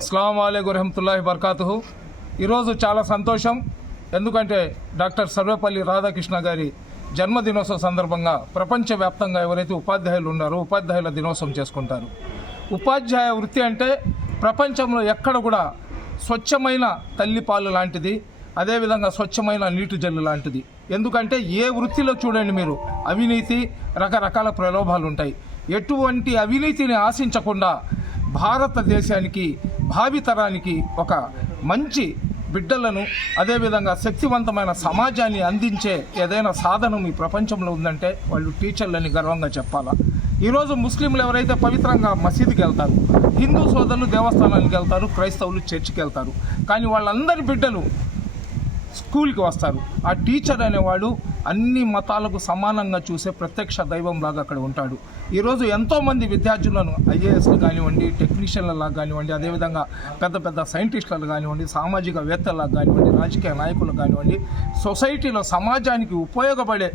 అస్సలం అయికు రహమతుల్లాహి బర్కాతుహు ఈరోజు చాలా సంతోషం. ఎందుకంటే డాక్టర్ సర్వేపల్లి రాధాకృష్ణ గారి జన్మదినోత్సవ సందర్భంగా ప్రపంచవ్యాప్తంగా ఎవరైతే ఉపాధ్యాయులు ఉన్నారో ఉపాధ్యాయుల దినోత్సవం చేసుకుంటారు. ఉపాధ్యాయ వృత్తి అంటే ప్రపంచంలో ఎక్కడ కూడా స్వచ్ఛమైన తల్లిపాలు లాంటిది అదేవిధంగా స్వచ్ఛమైన నీటి జల్లు లాంటిది. ఎందుకంటే ఏ వృత్తిలో చూడండి మీరు అవినీతి రకరకాల ప్రలోభాలు ఉంటాయి ఎటువంటి అవినీతిని ఆశించకుండా భారతదేశానికి భావితరానికి ఒక మంచి బిడ్డలను అదేవిధంగా శక్తివంతమైన సమాజాన్ని అందించే ఏదైనా సాధనం ఈ ప్రపంచంలో ఉందంటే వాళ్ళు టీచర్లని గర్వంగా చెప్పాలా? ఈరోజు ముస్లింలు ఎవరైతే పవిత్రంగా మసీదుకి వెళ్తారు హిందూ సోదరులు దేవస్థానానికి వెళ్తారు క్రైస్తవులు చర్చికి వెళ్తారు కానీ వాళ్ళందరి బిడ్డలు స్కూల్కి వస్తారు. ఆ టీచర్ అనేవాడు అన్ని మతాలకు సమానంగా చూసే ప్రత్యక్ష దైవం లాగా అక్కడ ఉంటాడు. ఈరోజు ఎంతోమంది విద్యార్థులను ఐఏఎస్లు కానివ్వండి టెక్నీషియన్లలా కానివ్వండి అదేవిధంగా పెద్ద పెద్ద సైంటిస్టులు కానివ్వండి సామాజిక వేత్తలకు కానివ్వండి రాజకీయ నాయకులు కానివ్వండి సొసైటీలో సమాజానికి ఉపయోగపడే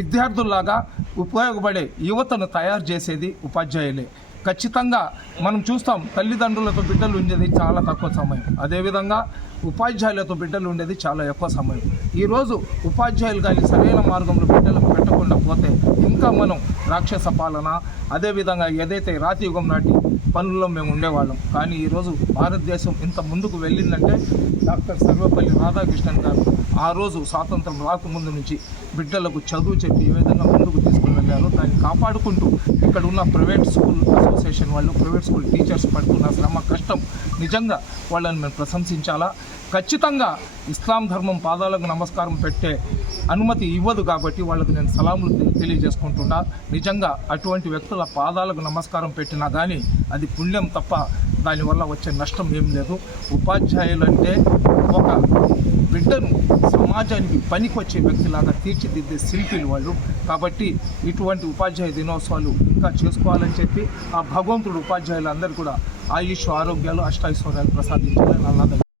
విద్యార్థుల్లాగా ఉపయోగపడే యువతను తయారు చేసేది ఉపాధ్యాయులే. ఖచ్చితంగా మనం చూస్తాం తల్లిదండ్రులతో బిడ్డలు ఉండేది చాలా తక్కువ సమయం. అదేవిధంగా ఉపాధ్యాయులతో బిడ్డలు ఉండేది చాలా ఎక్కువ సమయం. ఈరోజు ఉపాధ్యాయులు కానీ సరైన మార్గంలో బిడ్డలకు పెట్టకుండా పోతే ఇంకా మనం రాక్షస పాలన అదేవిధంగా ఏదైతే రాతి యుగం నాటి పనుల్లో మేము ఉండేవాళ్ళం. కానీ ఈరోజు భారతదేశం ఇంత ముందుకు వెళ్ళిందంటే డాక్టర్ సర్వపల్లి రాధాకృష్ణన్ గారు ఆ రోజు స్వాతంత్రం రాకముందు నుంచి బిడ్డలకు చదువు చెప్పి ఏ విధంగా ముందుకు తీసుకు కాపాడుకుంటూ ఇక్కడ ఉన్న ప్రైవేట్ స్కూల్ అసోసియేషన్ వాళ్ళు ప్రైవేట్ స్కూల్ టీచర్స్ పడుతున్న శ్రమ కష్టం నిజంగా వాళ్ళని మేము ప్రశంసించాలా? ఖచ్చితంగా ఇస్లాం ధర్మం పాదాలకు నమస్కారం పెట్టే అనుమతి ఇవ్వదు కాబట్టి వాళ్ళకు నేను సలాములు తెలియజేసుకుంటున్నా. నిజంగా అటువంటి వ్యక్తుల పాదాలకు నమస్కారం పెట్టినా కానీ అది పుణ్యం తప్ప దానివల్ల వచ్చే నష్టం ఏం లేదు. ఉపాధ్యాయులు అంటే ఒక బిడ్డను సమాజానికి పనికొచ్చే వ్యక్తిలాగా తీర్చిదిద్దే శిల్పిలు వాళ్ళు. కాబట్టి ఇటువంటి ఉపాధ్యాయ దినోత్సవాలు ఇంకా చేసుకోవాలని చెప్పి ఆ భగవంతుడు ఉపాధ్యాయులందరూ కూడా ఆయుష్ ఆరోగ్యాలు అష్టైశ్వర్యాలు ప్రసాదించాలని అల్లా